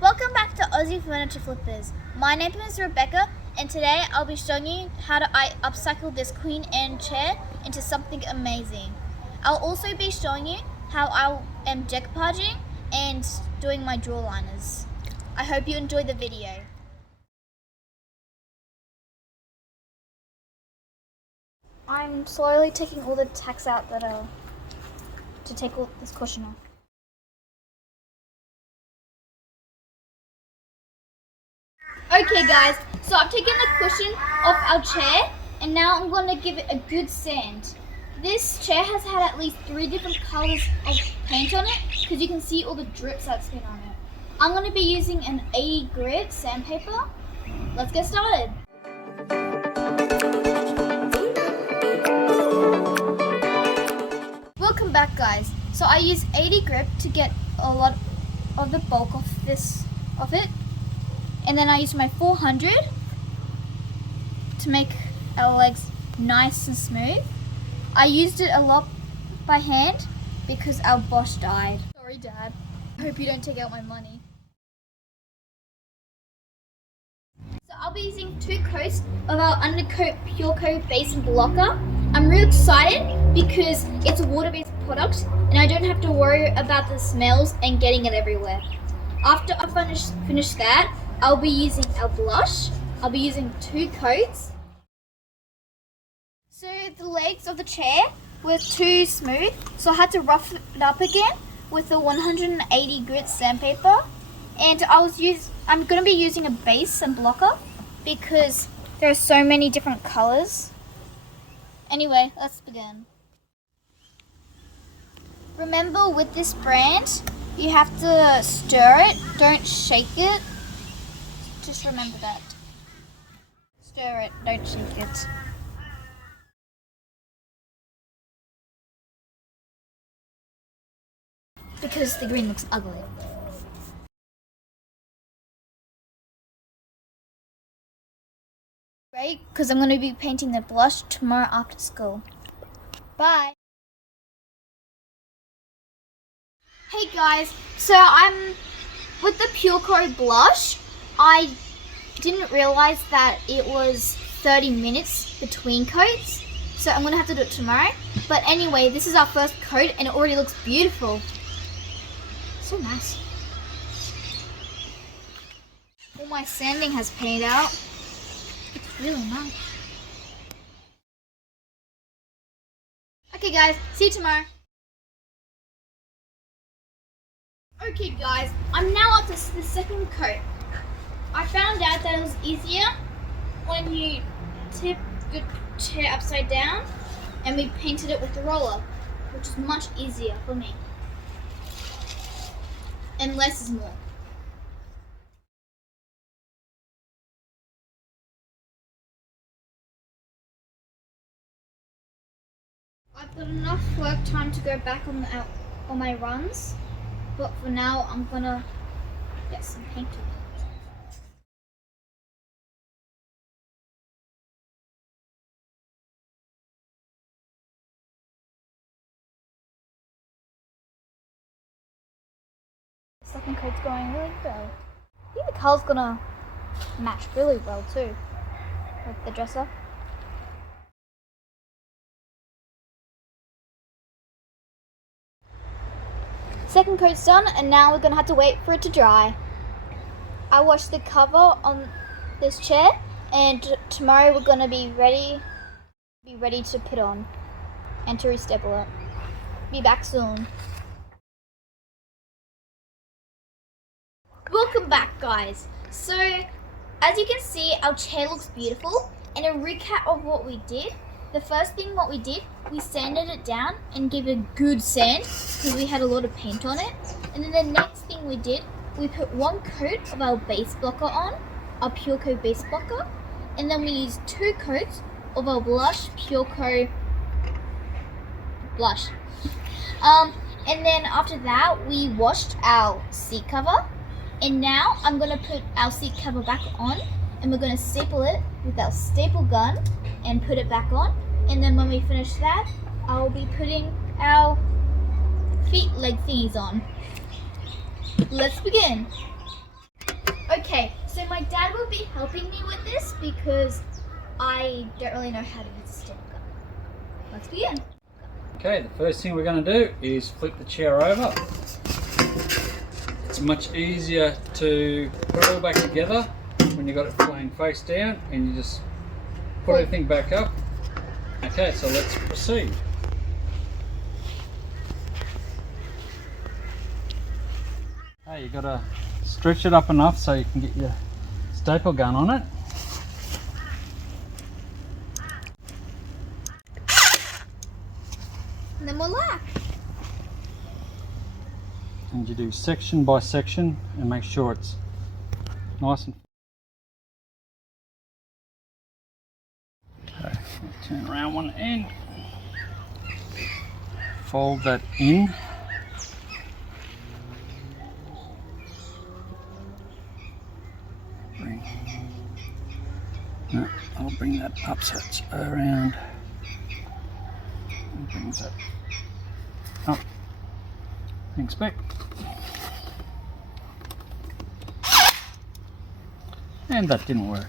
Welcome back to Aussie Furniture Flippers. My name is Rebecca and today I'll be showing you how to upcycle this Queen Anne chair into something amazing. I'll also be showing you how I am decoupaging and doing my drawer liners. I hope you enjoy the video. I'm slowly taking all the tacks out to take all this cushion off. Okay guys, so I've taken the cushion off our chair and now I'm going to give it a good sand. This chair has had at least 3 different colours of paint on it because you can see all the drips that's been on it. I'm going to be using an 80 Grit Sandpaper. Let's get started. Welcome back guys. So I use 80 Grit to get a lot of the bulk of it. And then I use my 400 to make our legs nice and smooth. I used it a lot by hand because our Bosch died. Sorry Dad, I hope you don't take out my money. So I'll be using 2 coats of our Undercoat Pureco base and blocker. I'm really excited because it's a water-based product and I don't have to worry about the smells and getting it everywhere. After I finish that, I'll be using our blush. I'll be using 2 coats. So the legs of the chair were too smooth, so I had to rough it up again with the 180 Grit Sandpaper. And I'm going to be using a base and blocker because there are so many different colors. Anyway, let's begin. Remember with this brand, you have to stir it, don't shake it. Just remember that. Stir it, don't shake it. Because the green looks ugly. Great, because I'm going to be painting the blush tomorrow after school. Bye! Hey guys, so I'm with the Pureco blush. I didn't realize that it was 30 minutes between coats, so I'm gonna have to do it tomorrow. But anyway, this is our first coat and it already looks beautiful. So nice. All my sanding has paid out. It's really nice. Okay guys, see you tomorrow. Okay guys, I'm now up to the second coat. I found out that it was easier when you tip the chair upside down and we painted it with the roller, which is much easier for me. And less is more. I've got enough work time to go back on my runs, but for now I'm gonna get some paint on it. Second coat's going really well. I think the colour's gonna match really well too, with the dresser. Second coat's done and now we're gonna have to wait for it to dry. I washed the cover on this chair and tomorrow we're gonna be ready to put on and to restaple it. Be back soon. Welcome back guys. So as you can see, our chair looks beautiful, and a recap of what we did. The first thing what we did, we sanded it down and gave it a good sand because we had a lot of paint on it. And then the next thing we did, we put 1 coat of our base blocker on, our Pureco base blocker, and then we used 2 coats of our blush, Pureco blush. And then after that, we washed our seat cover. And now I'm going to put our seat cover back on and we're going to staple it with our staple gun and put it back on. And then when we finish that, I'll be putting our feet leg thingies on. Let's begin. Okay, so my dad will be helping me with this because I don't really know how to use a step gun. Let's begin. Okay, the first thing we're going to do is flip the chair over. It's much easier to put it all back together when you've got it laying face down and you just put everything back up. Okay, so let's proceed. Hey, you've got to stretch it up enough so you can get your staple gun on it. And then we'll laugh. And you do section by section and make sure it's nice and... Okay, turn around one end. Fold that in. No, I'll bring that up so it's around. And brings that up. Thanks, Beck. And that didn't work.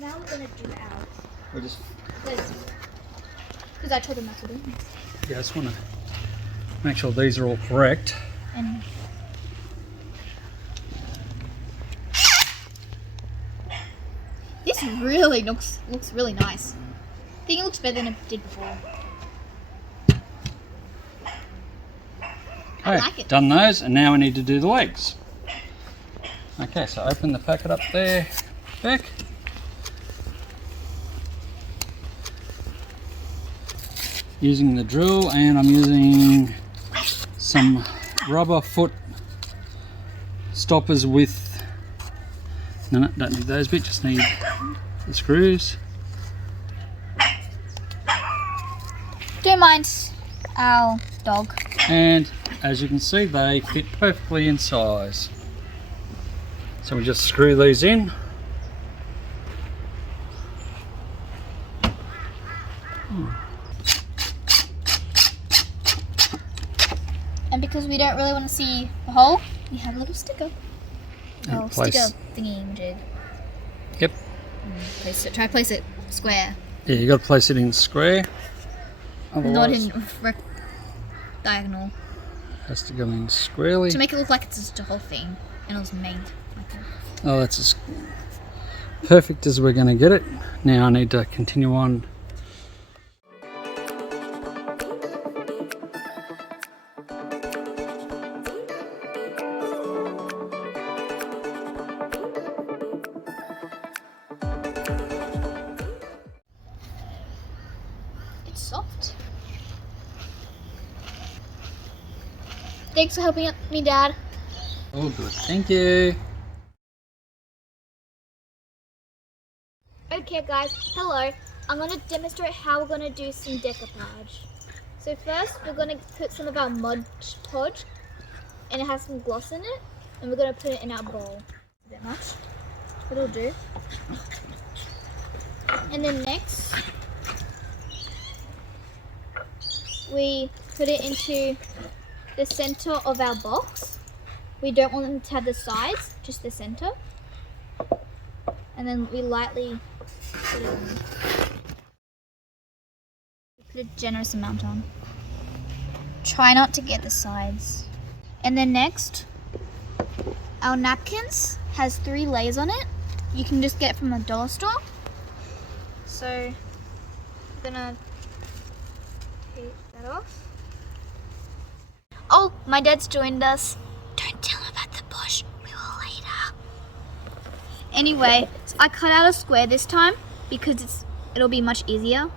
Now we're gonna do ours. We'll just... Because I told them not to do this. Yeah, I just want to make sure these are all correct. And this really looks really nice. I think it looks better than it did before. I like it. Done those, and now we need to do the legs. Okay, so open the packet up there, Beck. Using the drill, and I'm using some rubber foot stoppers with, no, don't need those bits, just need the screws. Don't mind our dog. And as you can see, they fit perfectly in size. So we just screw these in. And because we don't really want to see the hole, we have a little sticker. And Sticker thingy jig. Yep. Try to place it square. Yeah, you got to place it in square. Not Otherwise, in diagonal. it has to go in squarely. To make it look like it's just a whole thing. And it was made like that. Oh, that's as perfect as we're going to get it. Now I need to continue on. It's soft. Thanks for helping me, Dad. Oh, good. Thank you. Okay guys, hello. I'm going to demonstrate how we're going to do some decoupage. So first we're going to put some of our Mod Podge, and it has some gloss in it, and we're going to put it in our bowl. A bit much, but it'll do. And then next we put it into the center of our box. We don't want them to have the sides, just the center. And then we lightly put it on. Put a generous amount on. Try not to get the sides. And then next, our napkins has 3 layers on it. You can just get it from a dollar store. So I'm gonna take that off. Oh, my dad's joined us. Don't tell him about the bush. We will later. Anyway, so I cut out a square this time because it'll be much easier.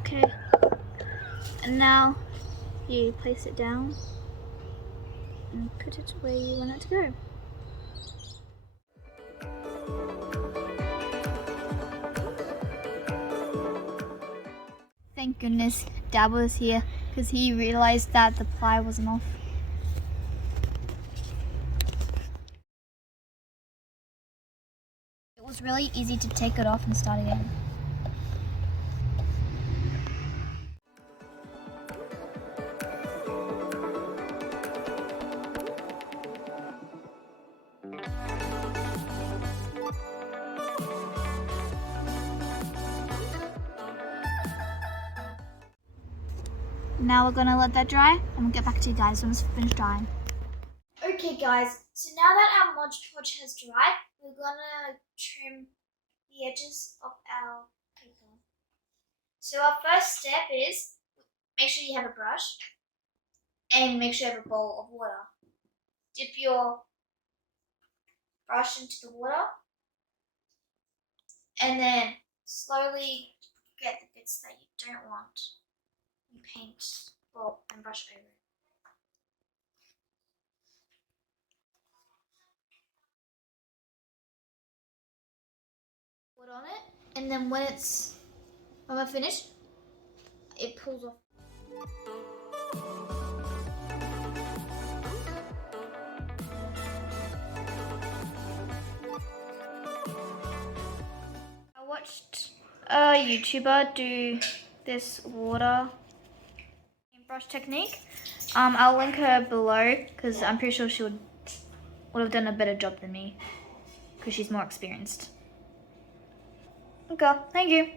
Okay. And now you place it down and put it where you want it to go. Thank goodness Dad was here because he realized that the ply wasn't off. It was really easy to take it off and start again. Now we're gonna let that dry and we'll get back to you guys when it's finished drying. Okay guys, so now that our Mod Podge has dried, we're gonna trim the edges of our paper. So our first step is make sure you have a brush and make sure you have a bowl of water. Dip your brush into the water and then slowly get the bits that you don't want. You paint, well, and brush over it. Put on it, and then when we're finished, it pulls off. I watched a YouTuber do this water paintbrush technique. I'll link her below because I'm pretty sure she would have done a better job than me because she's more experienced. Okay, thank you.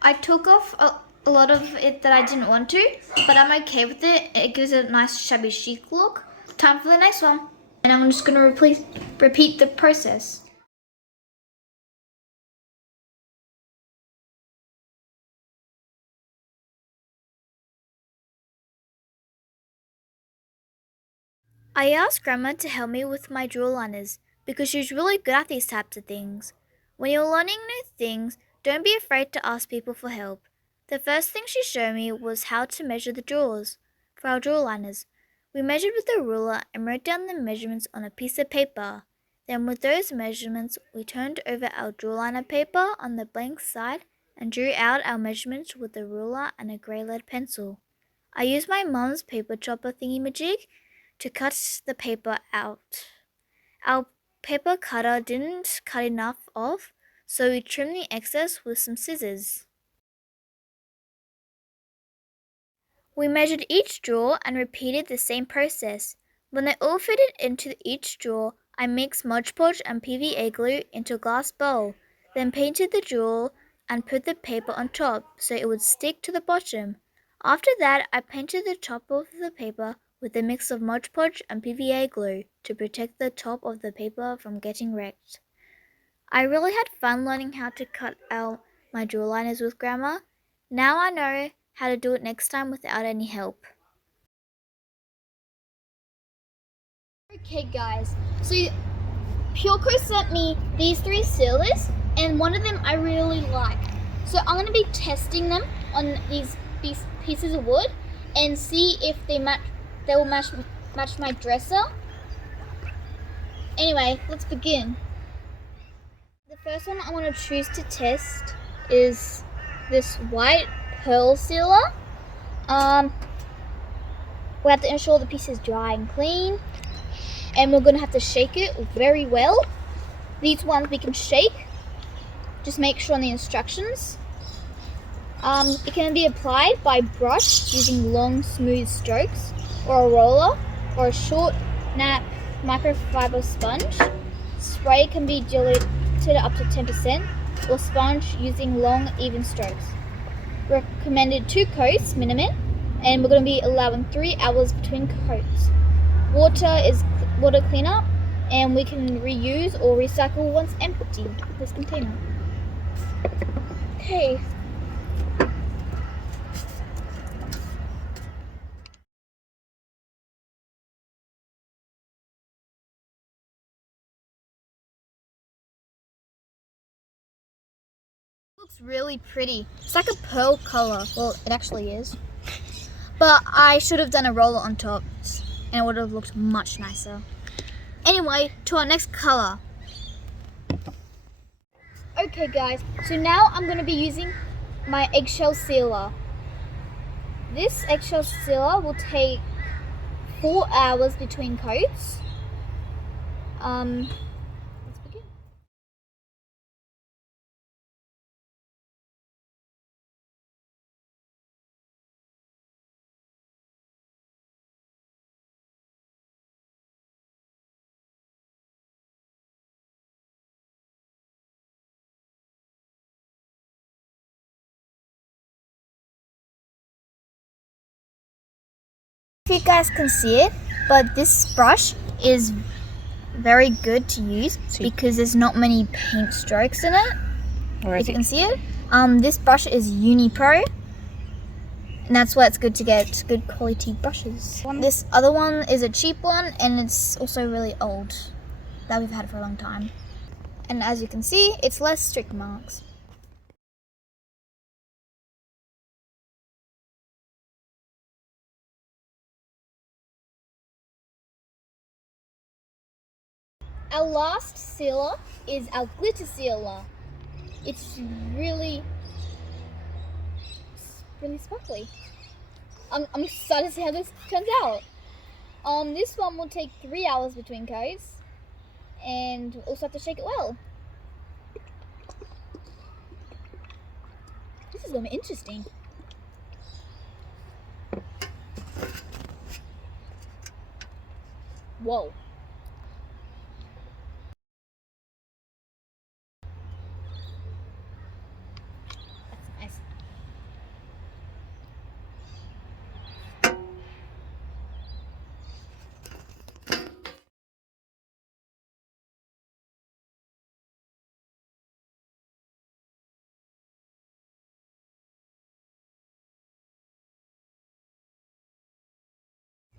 I took off a lot of it that I didn't want to, but I'm okay with it. It gives it a nice shabby chic look. Time for the next one. And I'm just going to repeat the process. I asked Grandma to help me with my drawer liners because she's really good at these types of things. When you're learning new things, don't be afraid to ask people for help. The first thing she showed me was how to measure the drawers for our drawer liners. We measured with a ruler and wrote down the measurements on a piece of paper. Then with those measurements, we turned over our drawer liner paper on the blank side and drew out our measurements with a ruler and a grey lead pencil. I used my mum's paper chopper thingy-majig to cut the paper out. Our paper cutter didn't cut enough off, so we trimmed the excess with some scissors. We measured each drawer and repeated the same process. When they all fitted into each drawer, I mixed Mod Podge and PVA glue into a glass bowl, then painted the drawer and put the paper on top so it would stick to the bottom. After that, I painted the top of the paper with a mix of Mod Podge and PVA glue to protect the top of the paper from getting wrecked. I really had fun learning how to cut out my drawer liners with Grandma. Now I know how to do it next time without any help. Okay guys, so Pureco sent me these 3 sealers and one of them I really like. So I'm going to be testing them on these pieces of wood and see if they will match my dresser. Anyway, let's begin. The first one I want to choose to test is this white pearl sealer. We have to ensure the piece is dry and clean, and we're going to have to shake it very well. These ones we can shake. Just make sure on the instructions. It can be applied by brush using long smooth strokes, or a roller, or a short nap microfiber sponge. Spray can be diluted up to 10%, or sponge using long even strokes. Recommended 2 coats minimum, and we're going to be allowing 3 hours between coats. Water is water cleaner, and we can reuse or recycle once empty this container. Okay. Looks really pretty. It's like a pearl color. Well, it actually is. But I should have done a roller on top and it would have looked much nicer. Anyway, to our next color. Okay guys, so now I'm going to be using my eggshell sealer. This eggshell sealer will take 4 hours between coats. Let's begin. If you guys can see it, but this brush is very good to use because there's not many paint strokes in it. If you can see it, this brush is Unipro, and that's why it's good to get good quality brushes. This other one is a cheap one, and it's also really old that we've had for a long time. And as you can see, it's less streak marks. Our last sealer is our glitter sealer. It's really sparkly. I'm excited to see how this turns out. This one will take 3 hours between coats, and we'll also have to shake it well. This is going to be interesting. Whoa. That's nice.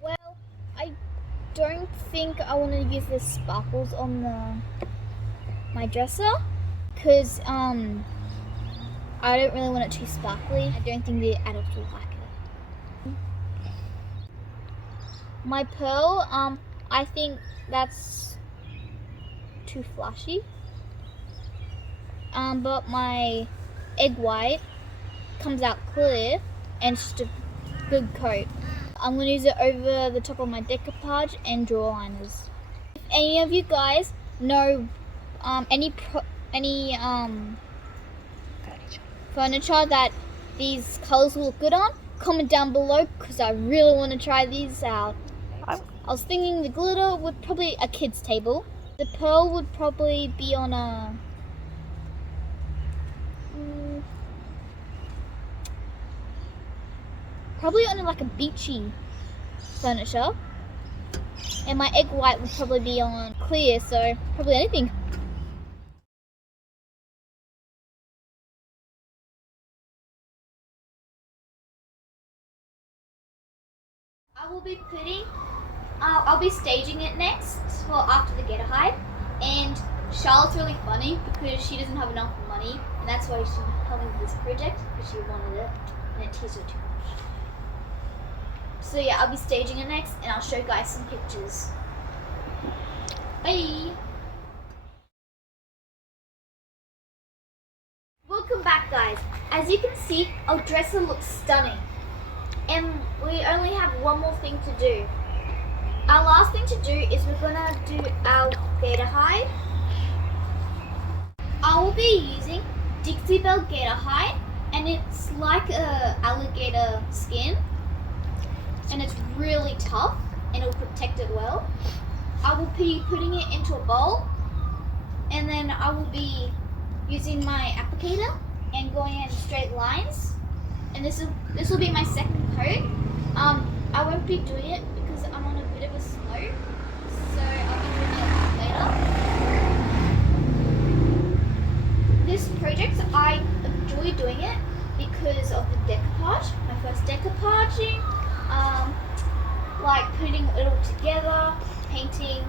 Well, I don't think I want to use the sparkles on my dresser because I don't really want it too sparkly. I don't think the adults will like it. My pearl, I think that's too flashy. But my egg white comes out clear and it's just a good coat. I'm going to use it over the top of my decoupage and drawer liners. If any of you guys know any furniture that these colours will look good on, comment down below because I really want to try these out. I was thinking the glitter would probably a kid's table. The pearl would probably be on a probably on like a beachy furniture, and my egg white would probably be on clear, so probably anything. I'll be staging it next, well after the get-a hide, and Charlotte's really funny because she doesn't have enough money, and that's why she's helping with this project because she wanted it, and it teased her too much. So yeah, I'll be staging it next, and I'll show you guys some pictures. Bye! Welcome back, guys. As you can see, our dresser looks stunning. And we only have one more thing to do. Our last thing to do is we're gonna do our gator hide. I will be using Dixie Belle gator hide, and it's like a alligator skin, and it's really tough and it'll protect it well. I will be putting it into a bowl, and then I will be using my applicator and going in straight lines. And this will be my second coat. I won't be doing it because I'm on a bit of a slope, so I'll be doing it later. This project, I enjoy doing it because of the decoupage. My first decoupaging, like putting it all together, painting,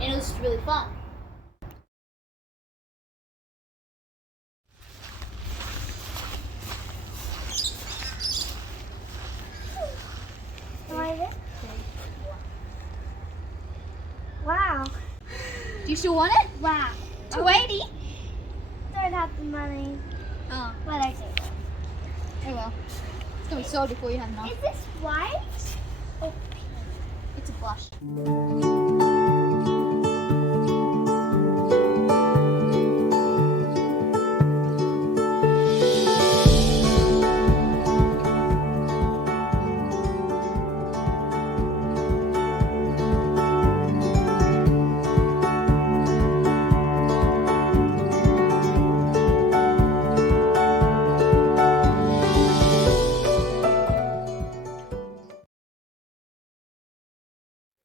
and it was really fun. Wow. Do you still want it? Wow. $2.80? Don't have the money. Oh, But I do. oh well. It's gonna be sold before you have enough. Is this white? Oh, It's a blush.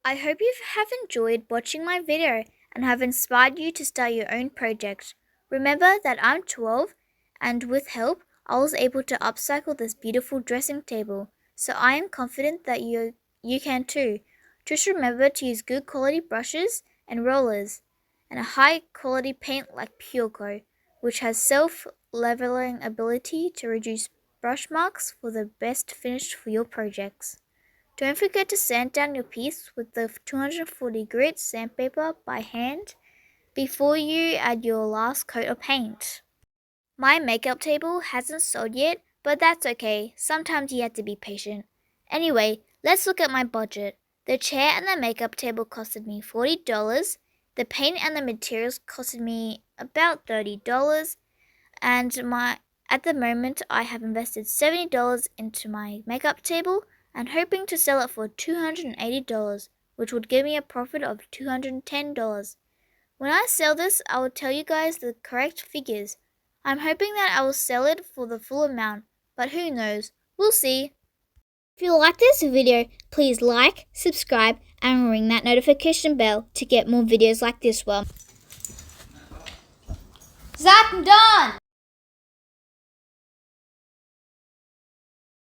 I hope you have enjoyed watching my video and have inspired you to start your own project. Remember that I'm 12 and with help I was able to upcycle this beautiful dressing table, so I am confident that you can too. Just remember to use good quality brushes and rollers and a high quality paint like Pureco, which has self-leveling ability to reduce brush marks for the best finish for your projects. Don't forget to sand down your piece with the 240 grit sandpaper by hand before you add your last coat of paint. My makeup table hasn't sold yet, but that's okay. Sometimes you have to be patient. Anyway, let's look at my budget. The chair and the makeup table costed me $40. The paint and the materials costed me about $30. And at the moment I have invested $70 into my makeup table and hoping to sell it for $280, which would give me a profit of $210. When I sell this, I will tell you guys the correct figures. I'm hoping that I will sell it for the full amount, but who knows? We'll see. If you like this video, please like, subscribe, and ring that notification bell to get more videos like this one. Zach, I'm done!